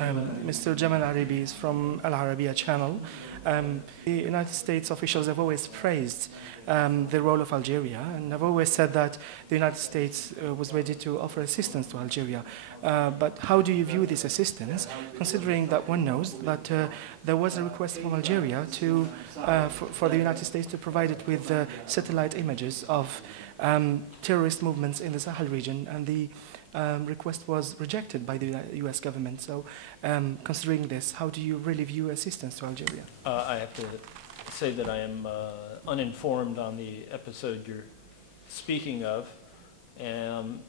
Mr. Jamal Arabi is from Al Arabiya channel. The United States officials have always praised the role of Algeria, and have always said that the United States was ready to offer assistance to Algeria. But how do you view this assistance, considering that one knows that there was a request from Algeria to, for the United States to provide it with satellite images of terrorist movements in the Sahel region, and the request was rejected by the US government. So considering this, how do you really view assistance to Algeria? I have to say that I am uninformed on the episode you're speaking of, and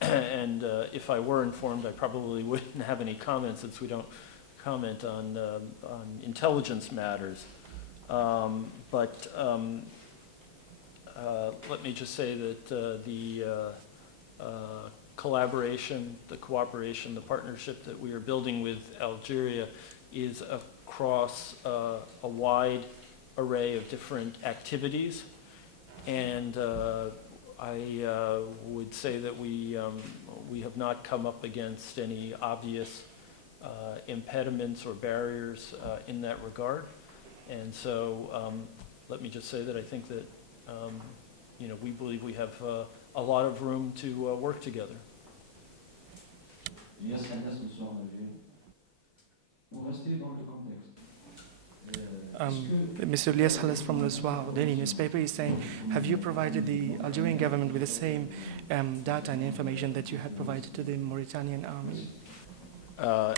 if I were informed, I probably wouldn't have any comments, since we don't comment on intelligence matters. But let me just say that the collaboration, the cooperation, the partnership that we are building with Algeria is across a wide array of different activities, and I would say that we have not come up against any obvious impediments or barriers in that regard. And so let me just say that I think that we believe we have a lot of room to work together. Yes, Mr. Lyes Boukraa from the Daily newspaper is saying, have you provided the Algerian government with the same data and information that you had provided to the Mauritanian army?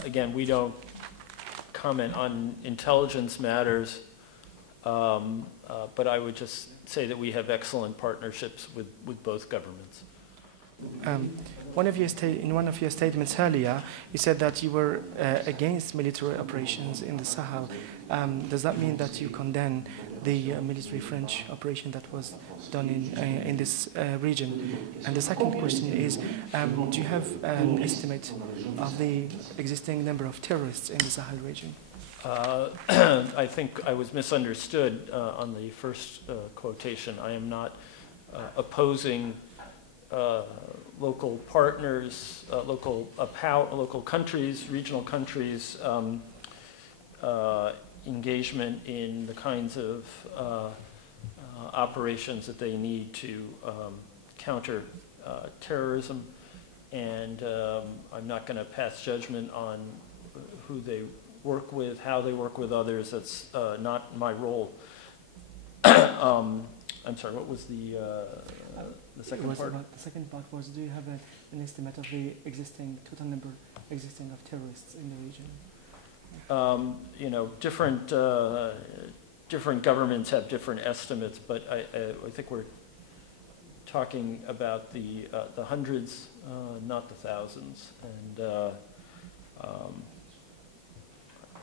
Again, we don't comment on intelligence matters, but I would just say that we have excellent partnerships with both governments. In one of your statements earlier, you said that you were against military operations in the Sahel. Does that mean that you condemn the military French operation that was done in this region? And the second question is, do you have an estimate of the existing number of terrorists in the Sahel region? I think I was misunderstood on the first quotation. I am not opposing local partners, local countries, regional countries' engagement in the kinds of operations that they need to counter terrorism, and I'm not going to pass judgment on who they work with, how they work with others. That's not my role. I'm sorry, what was the second part? The second part was, do you have an estimate of the total number existing of terrorists in the region? Different governments have different estimates, but I think we're talking about the hundreds, not the thousands, and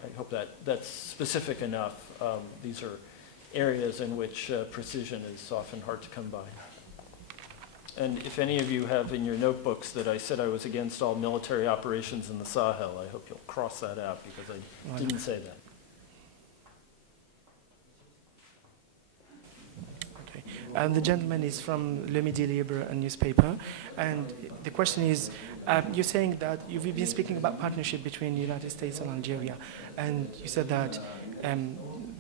I hope that's specific enough. These are areas in which precision is often hard to come by. And if any of you have in your notebooks that I said I was against all military operations in the Sahel, I hope you'll cross that out, because I didn't say that. Okay. The gentleman is from Le Midi Libre, a newspaper, and the question is, you're saying that you've been speaking about partnership between the United States and Algeria, and you said that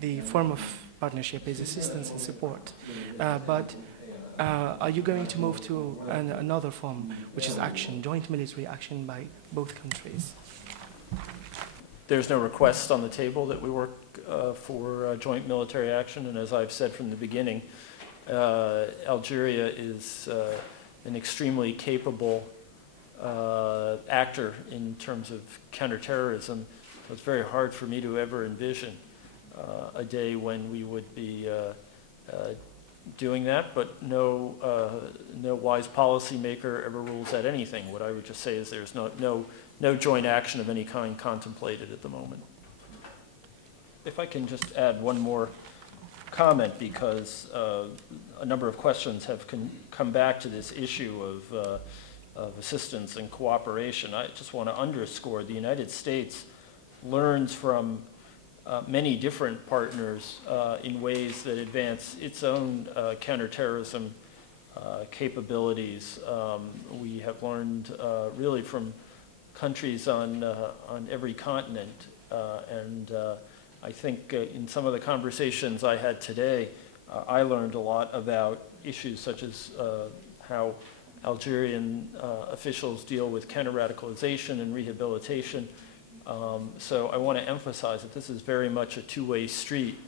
the form of partnership is assistance and support, but are you going to move to another form, which is action, joint military action by both countries? There's no request on the table that we work for joint military action, and as I've said from the beginning, Algeria is an extremely capable actor in terms of counterterrorism. So it's very hard for me to ever envision a day when we would be doing that, but no wise policymaker ever rules out anything. What I would just say is there's no joint action of any kind contemplated at the moment. If I can just add one more comment, because a number of questions have come back to this issue of assistance and cooperation. I just want to underscore the United States learns from many different partners in ways that advance its own counterterrorism capabilities. We have learned really from countries on every continent. I think in some of the conversations I had today, I learned a lot about issues such as how Algerian officials deal with counter-radicalization and rehabilitation. So I want to emphasize that this is very much a two-way street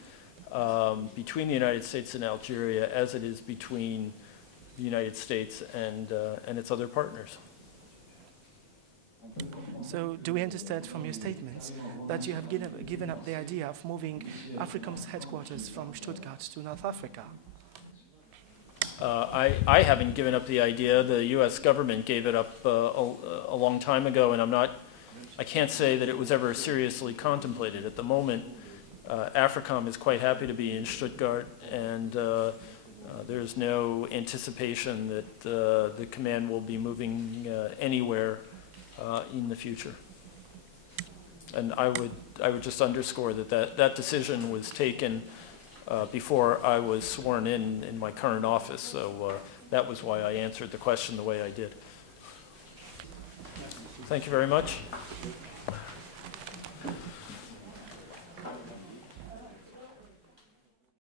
between the United States and Algeria, as it is between the United States and its other partners. So do we understand from your statements that you have given up the idea of moving AFRICOM's headquarters from Stuttgart to North Africa? I haven't given up the idea. The U.S. government gave it up a long time ago, and I can't say that it was ever seriously contemplated. At the moment, AFRICOM is quite happy to be in Stuttgart, and there's no anticipation that the command will be moving anywhere in the future. And I would just underscore that decision was taken before I was sworn in my current office, so that was why I answered the question the way I did. Thank you very much.